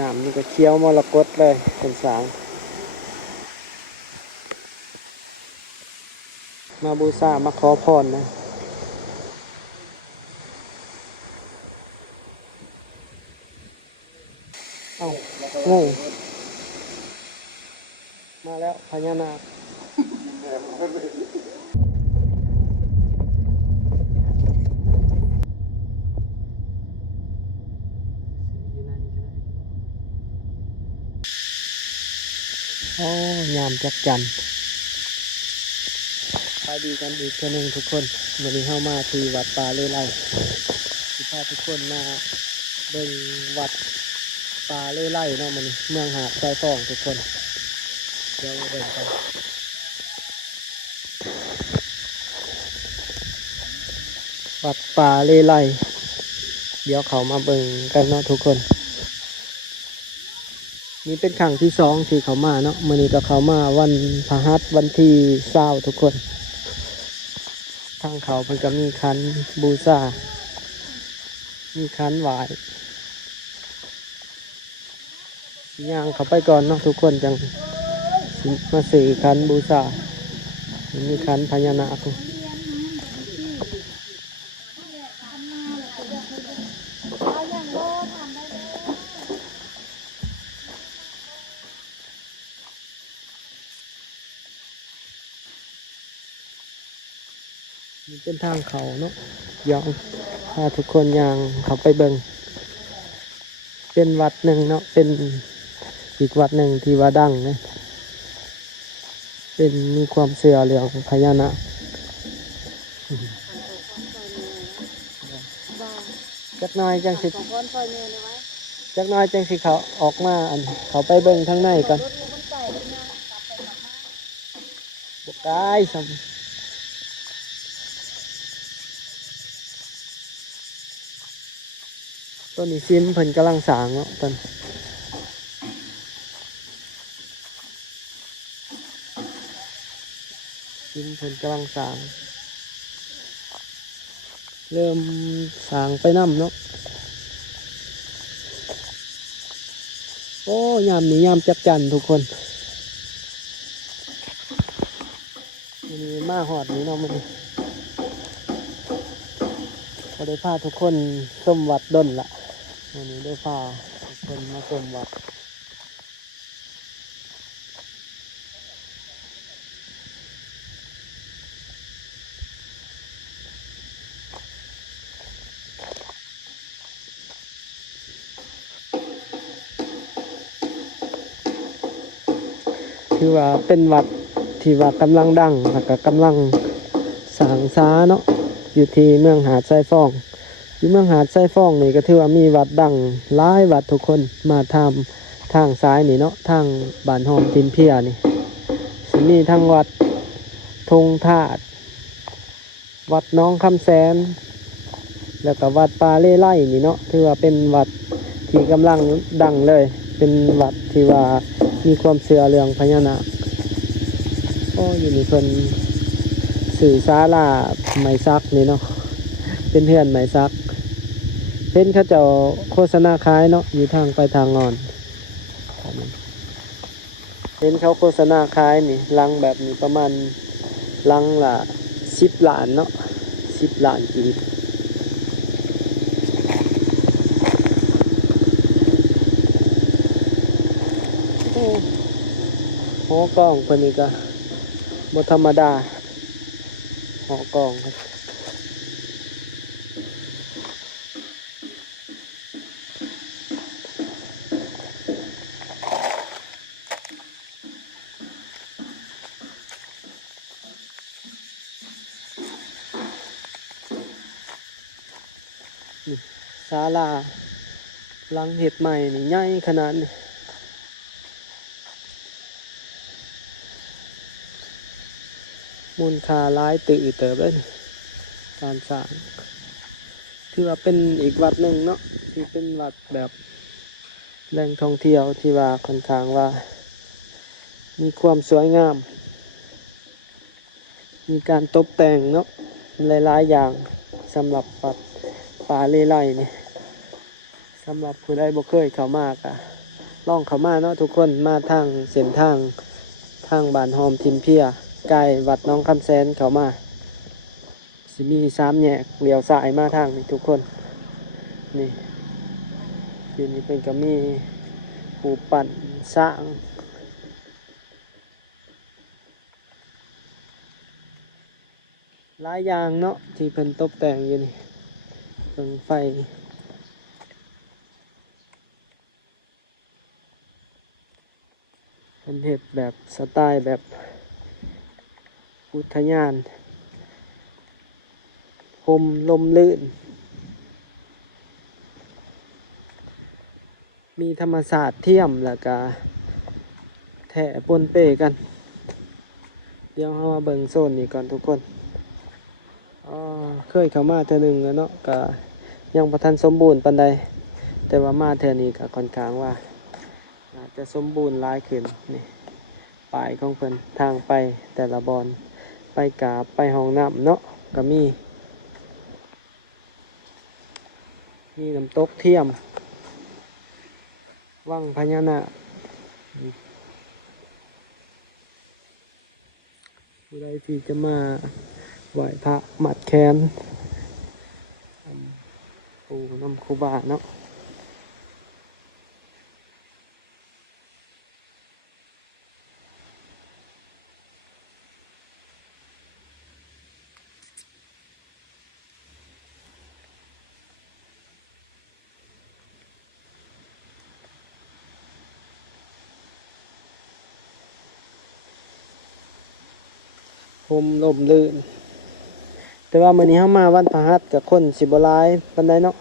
น้ำนี่ก็เคี้ยวมรกตเลยเป็นสางมาบูชามาขอพรนะเอ้างงมาแล้วพญานาคโอ้ยามจักจันไปดีกันอีกเท่านึงทุกคนวันนี้เข้ามาที่วัดป่าเลไลที่พาทุกคนมาเบิ่งวัดป่าเลไลเนาะมันเมืองหาดทรายทองทุกคนเดี๋ยวมาเบิ่งกันวัดป่าเลไลเดี๋ยวเขามาเบิ่งกันเนาะทุกคนนี่เป็นครั้งที่สองที่เขามาเนาะมื้อนี้ก็เขามาวันพฤหัสวันที่20ทุกคนทางเขาเพิ่นก็มีคันบูชามีคันไหว้ย่างเขาไปก่อนเนาะทุกคนจังมาสื่อคันบูชามีคันพญานาคนี่เป็นทางเขาเนาะยองพาทุกคนย่างเขาไปเบิ่งเป็นวัดหนึ่งเนาะเป็นอีกวัดหนึ่งที่ว่าดังนะเป็นมีความเชื่อเรื่องพญานาคจักหน้อยจังสิจักหน้อยจังสิเขาออกมาอันเขาไปเบิ่งทางในก่อนบกกายสมต้นนี้ซิมเพิ่นกำลังสร้างเนาะต้นซิมเพิ่นกำลังสร้างเริ่มสร้างไปน้ำเนาะโอ้ยามนี้ยามจักจันทุกคนมันมีมาหอดนี้เนาะมันก็ได้พาทุกคนส้มวัดดนละวันนี้ได้พาทุกคนมาส้มวัดคือว่าเป็นวัดที่ว่ากำลังดังแล้วก็กำลังสร้างช้าเนาะอยู่ที่เมืองหาดทรายฟองอยู่เมืองหาดทรายฟองนี่ก็ถือว่ามีวัดดังหลายวัดทุกคนมาทำทางซ้ายนี่เนาะทางบ้านหอมทินเพียนี่สิมีทั้งวัดธงธาตุวัดน้องคำแสนแล้วก็วัดป่าเล่ไล่นี่เนาะถือว่าเป็นวัดที่กำลังดังเลยเป็นวัดที่ว่ามีความเชื่อเรื่องพญานาคก็อยู่ในคนสื่อศาลาไม้ซักนี่เนาะเป็นเพื่อนไม้ซักเป็นเขาเจ้าโฆษณาขายเนาะอยู่ทางไปทางงอนเป็นเขาโฆษณาขายนี่ลังแบบนี้ประมาณลังละ10 ล้านเนาะ10 ล้านกีบหอกล้องคนนี้ก็บ่ธรรมดาหอกล้องครับศาลาหลังเห็ดใหม่นี่ใหญ่ขนาดนี้มูลค่าหลายตื่อเติบเลยการสร้างถือว่าเป็นอีกวัดหนึ่งเนาะที่เป็นวัดแบบแหล่งท่องเที่ยวที่ว่าค่อนข้างว่ามีความสวยงามมีการตกแต่งเนาะหลายๆอย่างสำหรับวัดป่าเลไลนี่สำหรับผู้ใดบ่เคยเข้ามากะ ล่องเข้ามาเนาะทุกคนมาทางเส้นทางทางบ้านหอมทิมเพียใกล้วัดน้องคำแสนเข้ามาสิมี3 แยกเลี้ยวซ้ายมาทางนี้ทุกคนนี่ทีนี้เป็นก็มีปูปั่นสร้างหลายอย่างเนาะที่เพิ่นตกแต่งอยู่นี่เพิ่งไฟเป็นเห็ดแบบสไตล์แบบอุทยานพรมลมลื่นมีธรรมศาสตร์เทียมแล้วก็แถะปนเปกันเดี๋ยวเรามาเบิ่งโซนนี้ก่อนทุกคนเคยเข้ามาเทื่อหนึงแล้วเนาะก็ยังบ่ทันสมบูรณ์ปานใดแต่ว่ามาเทื่อนี้ก็ค่อนข้างว่าอาจจะสมบูรณ์หลายขึ้นนี่ป้ายของเพิ่นทางไปแต่ละบอนไปกราบไปห้องน้ำเนาะก็มีน้ำตกเทียมวังพญานาคผู้ใดที่จะมาไหว้พระหมัดแขนปู่น้ำครูบาเนาะพรมลมลื่นแต่ว่ามื้อนี้เฮามาวันพฤหัสกับคนสิบ่หลายปานใดเนาะ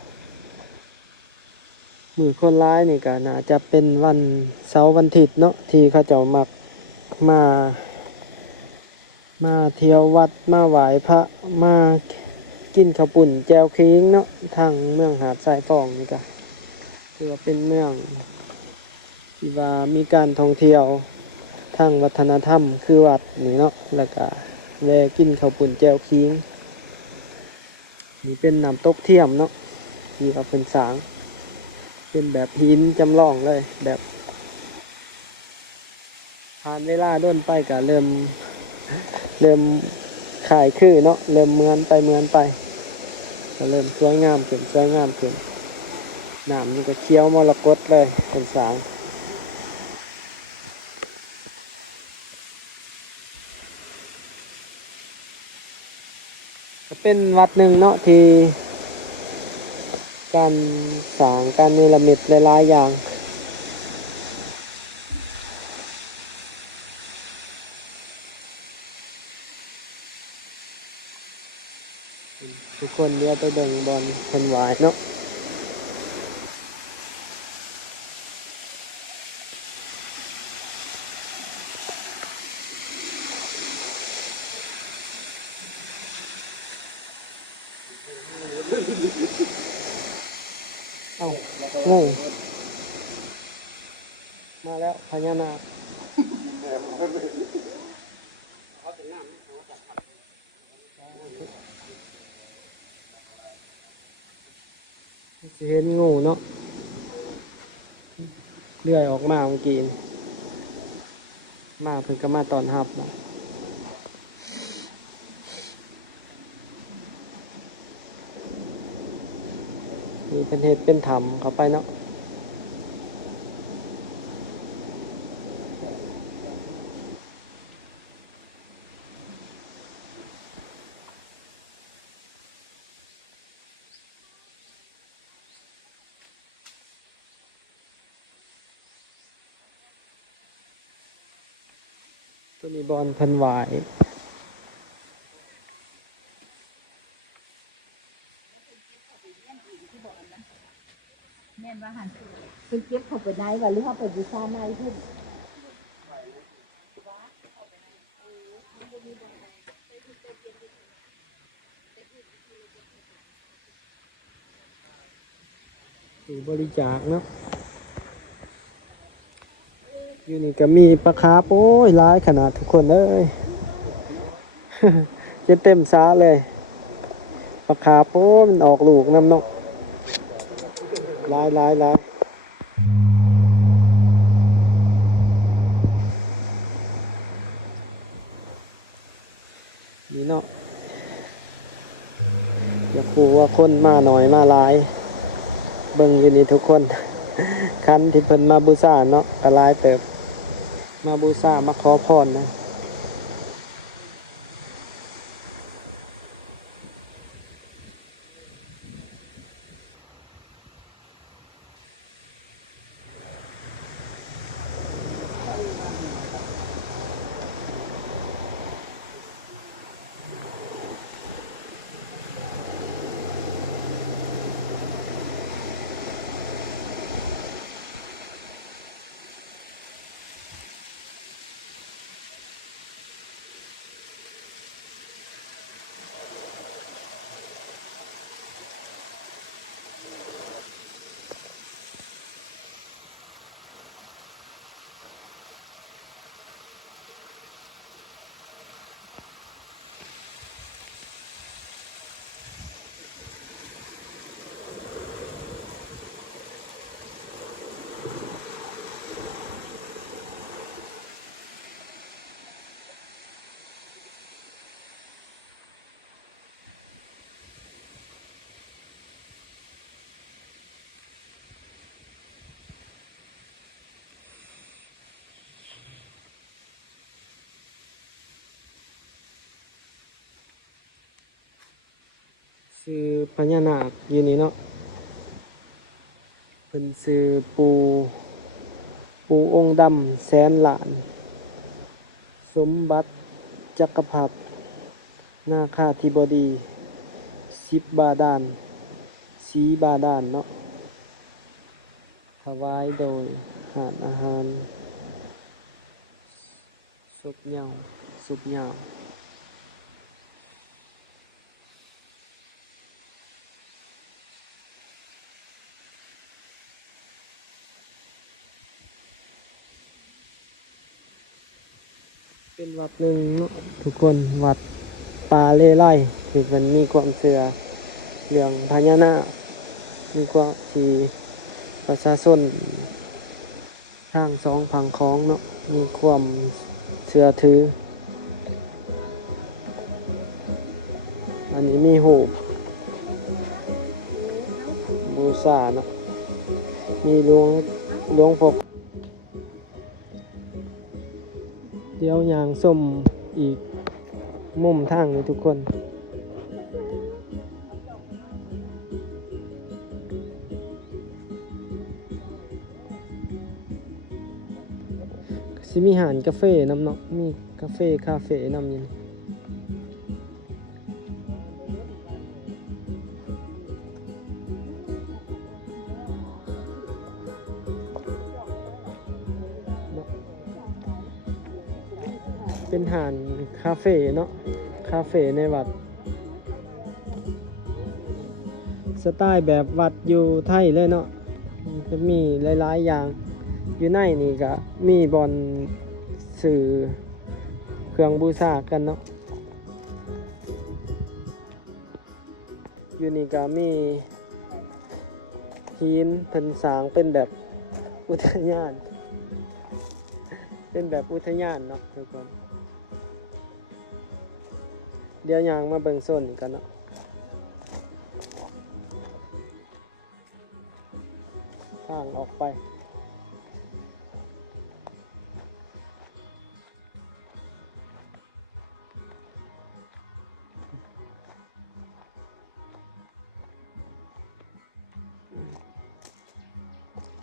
มื้อคนหลายนี่ก็น่าจะเป็นวันเสาร์วันอาทิตย์เนาะที่เขาเจ้ามักมาเที่ยววัดมาไหว้พระมากินข้าวปุ้นแจ่วขิงเนาะทางเมืองหาดทรายทองนี่ก็ถือว่าเป็นเมืองที่ว่ามีการท่องเที่ยวทางวัฒนธรรมคือวัดนี่เนาะแล้วก็แวะกินข้าวปุ้นแจ่วขิงนี่เป็นน้ำตกเทียมเนาะที่ว่าเพิ่นสร้างเป็นแบบหินจำลองเลยแบบผ่านเวลาโดนไปก็เริ่มขายคือเนาะเริ่มเหมือนไปก็เริ่มสวยงามขึ้นน้ำนี่ก็เขียวมรกตเลยเป็นสางก็เป็นวัดหนึ่งเนาะที่การสร้างการเนรมิตหลายๆอย่างทุกคนเดี๋ยวไปเบิ่งบอลเพิ่นไหวเนาะเอ้างงมาแล้วพญานาคสิเห็นงูเนาะเลื่อยออกมาเมื่อกี้มาเพิ่นก็มาตอนรับเนาะนี่เป็นเฮ็ดเป็นถ้ำเข้าไปเนาะตัวนี้บอลเพิ่นไหวแม่นว่าหันเพิ่นเก็บเข้าไปไหนว่าหรือเฮาไปบูชาในพุ่นตู้บริจาคเนาะอยู่นี่ก็มีปลาคาร์ฟโอ้ยหลายขนาดทุกคนเอ้ย จะเต็มซ้าเลยปลาคาร์ฟโอ้ยมันออกลูกน้ำเนาะหลาย ผู้ว่าคนมาหน่อยมาหลายเบิ่งอยู่นี่ทุกคน คันที่เพิ่นมาบูชาเนาะก็หลายเติบมาบูชามาขอพรนะชื่อพญานาคอยู่นี่เนาะเพิ่นชื่อปูองค์ดำแสนล้าน สมบัติจักรพรรดินาคาธิบดี10 บาดาลสีบาดาลเนาะถวายโดยหารอาหารสุบเหยาสุบเหยาเป็นวัดหนึ่งเนาะทุกคนวัดป่าเล่ไร่คือมันมีความเชื่อเรื่องพญานาคมีความที่ประชาชนทางสองฝั่งคลองเนาะมีความเชื่อถืออันนี้มีหูปบูชาเนาะมีหลวงพ่อเดี๋ยวยางส้มอีกมุมทางเลยทุกคนสิมีหานกาแฟนำเนาะมีกาแฟคาเฟ่นำอยู่นี่เป็นหานคาเฟ่เนาะคาเฟ่ในวัดสไตล์แบบวัดอยู่ไทยเลยเนาะจะมีหลายๆอย่างอยู่ในนี่ก็มีบอนสื่อเครื่องบูชากันเนาะอยู่นี่ก็มีหินเพิ่นสร้างเป็นแบบอุทยานเป็นแบบอุทยานเนาะทุกคนเดี๋ยวยางมาเบิ่งโซนกันเนาะทางออกไป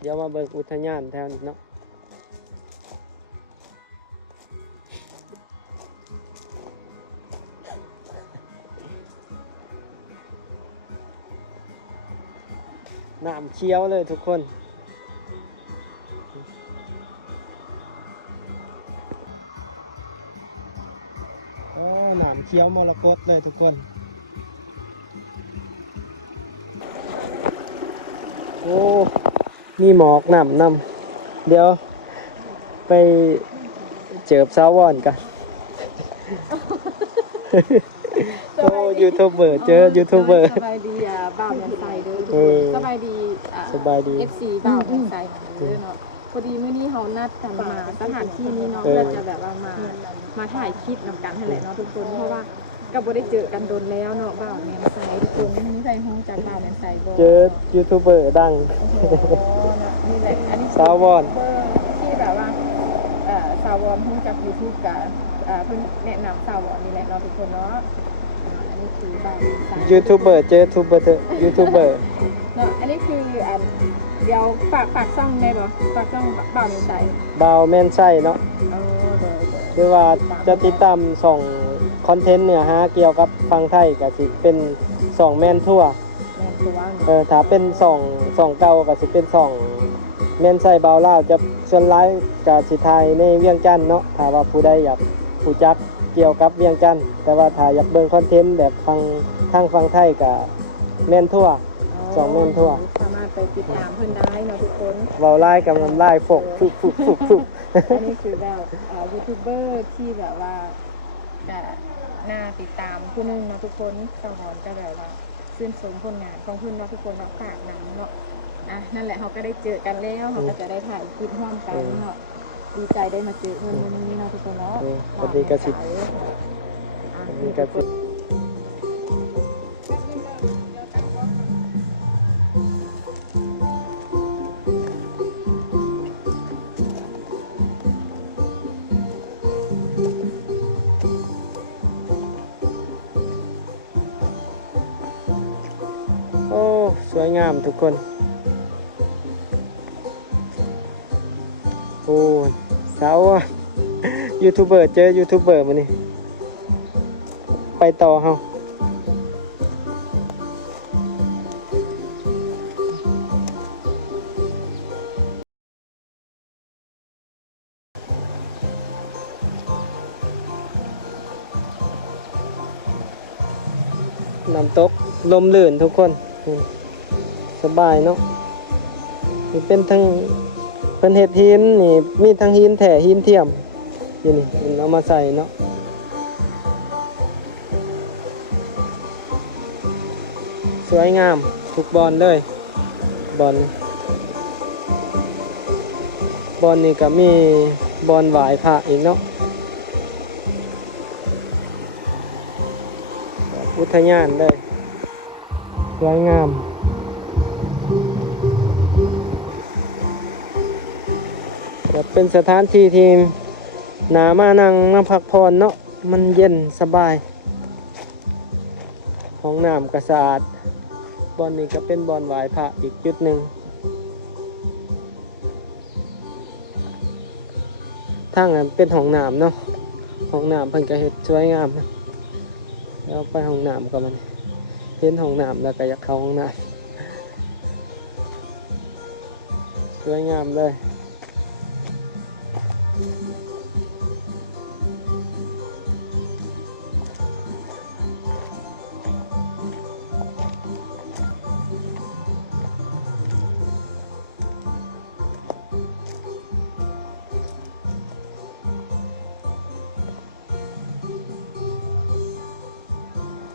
เดี๋ยวมาเบิ่งอุทยานแถวนี้เนาะน้ำเขียวเลยทุกคนโอ้น้ำเขียวมรกตเลยทุกคนโอ้มีหมอกนำเดี๋ยวไปเจิบสาววอนกันโอ้ยูทูบเบอร์เจอยูทูบเบอร์สบายดีบ่าวแมนไซเด้อสบายดีสบายดี FC บ่าวแมนไซเด้อเนาะพอดีมื้อนี้เฮานัดกันมาสถานที่นี้เนาะเพื่อจะแบบว่ามาถ่ายคลิปนำกันนั่นแหละเนาะทุกคนเพราะว่า ก็บ่ได้เจอกันโดนแล้วเนาะบ่าวแมนไซทุกคนนี่ใส่ห้องจากบ่าวแมนไซบ่ เจอยูทูบเบอร์ดัง โอ้โหนะนี่แหละอันนี้ สาววอน เบอร์ที่แบบว่าสาววอนห้องจาก YouTube กับเพิ่นแนะนำสาววอนนี่แหละเนาะทุกคนเนาะอันนี้คือบ่าวแมนไซ ยูทูบเบอร์เจอยูทูบเบอร์ เนาะอันนี้คือเดี๋ยวฝากช่องได้บ่ฝากช่องบ่าวแมนไซ บ่าวแม่นใช่เนาะ เด้อ หรือว่าจะติดตามส่องคอนเทนต์เนื้อหาเกี่ยวกับฟังไทยก็สิเป็นส่องแม่นทั่ว แม่นตัว ถ้าเป็นส่องเก่าก็สิเป็นส่องแม่นใส่บ่าวลาวจะส่วนหลายก็สิถ่ายในเวียงจันทน์เนาะถ้าว่าผู้ใดอยากรู้จักเกี่ยวกับเวียงจันทน์แต่ว่าถ้าอยากเบิ่งคอนเทนต์แบบฟังไทยก็แม่นทั่ว สองแม่นทั่ว สามารถไปติดตามเพิ่นได้เนาะทุกคน เว้าลายกับน้ำลายฟกฟุก อันนี้คือแบบยูทูบเบอร์ที่แบบว่าจะน่าติดตามผู้หนึงนะทุกคนสมอนก็แบบว่าชื่นชมผลงานของเพื่อนเนาะทุกคนเราฝากหนังเนาะนั่นแหละเขาก็ได้เจอกันแล้วเขาก็จะได้ถ่ายคลิปร่วมกันเนาะดีใจได้มาเจอเพื่อนวันนี้เนาะทุกคนเนาะ สวัสดีกสิ นี่ก็สิโอ้สวยงามทุกคนโอ้สาวอะยูทูบเบอร์เจอยูทูบเบอร์มานี่ไปต่อเฮาน้ำตกลมลื่นทุกคนสบายเนาะนี่เป็นทั้งเป็นเห็ดหินนี่มีทั้งหินแถ่หินเทียมนี่มันเอามาใส่เนาะสวยงามทุกบอลเลยบอลนี่ก็มีบอลหวายพระอีกเนาะอุทยานเลยสวยงามแบบเป็นสถานที่ที่หนามานั่งมาพักผ่อนเนาะมันเย็นสบายห้องน้ำก็สะอาดบอลนี้ก็เป็นบอลไหว้พระอีกจุดหนึ่งทางนั้นเป็นห้องน้ำเนาะห้องน้ำเพิ่นก็เฮ็ดสวยงามแล้วไปห้องน้ำก็มันเห็นห้องน้ำแล้วก็อยากเข้าห้องน้ำสวยงามเลย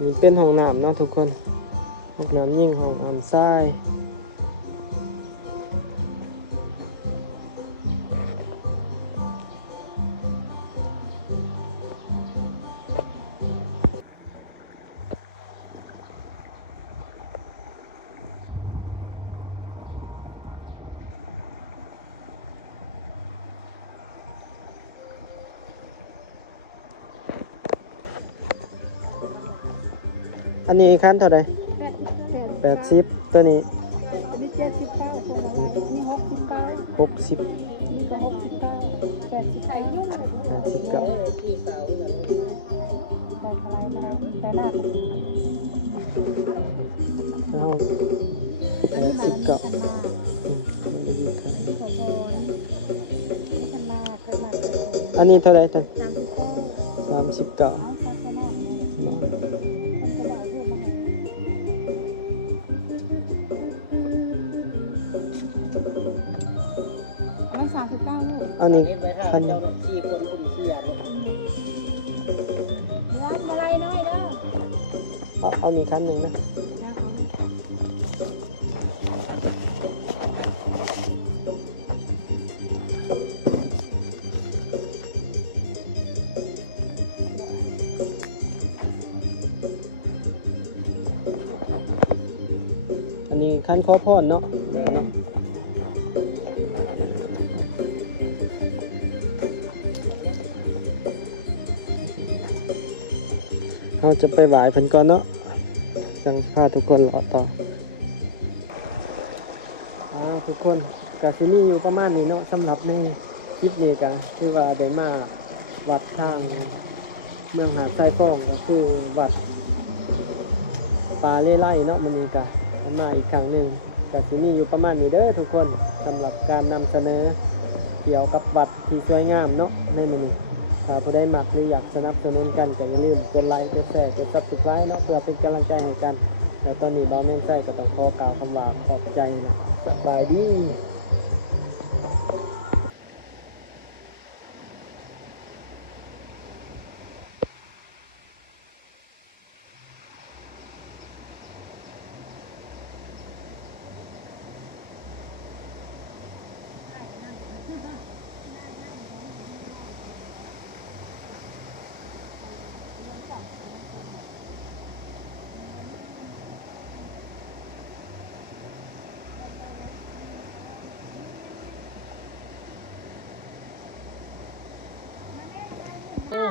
นี่เป็นห้องน้ำเนาะทุกคนห้องน้ำยิ่งห้องน้ำทรายอันนี้ขั้นเท่าไหร่80ตัวนี้ อันนี้79คนละอันนี้69 60 นี่ก็69 80อายุเลย 59 แต่อะไรมาแต่หน้า เอา89อันนี้เท่าไหร่ตัน39 39ลูก อันนี้คัน ร้านมาลัยน้อยเด้อ เอานี่คันหนึ่งนะ คันขอพรเนาะเนาะเราจะไปไหว้เพิ่นก่อนเนาะจังพาทุกคนรอต่อทุกคนกะสิมีอยู่ประมาณนี้เนาะสำหรับในคลิปนี้ก็คือว่าได้มาวัดทางเมืองหาดทรายฟองก็คือวัดป่าเล่ไล่เนาะมื้อนี้ก็มาอีกครั้งหนึงก็สิมีอยู่ประมาณนี้เด้อทุกคนสำหรับการนำเสนอเกี่ยวกับวัดที่สวยงามเนาะในมื้อนี้ถ้าผู้ใดมักหรืออยากสนับสนุนกันก็อย่าลืมกดไลค์กดแชร์กด Subscribe เนาะเพื่อเป็นกำลังใจให้กันแล้วตอนนี้บ่าวแม่นไส้ก็ต้องขอกล่าวคำว่าขอบใจนะสบายดี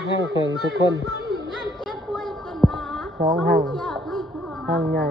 ห้างแข่งทุกคน2 ห้างใหญ่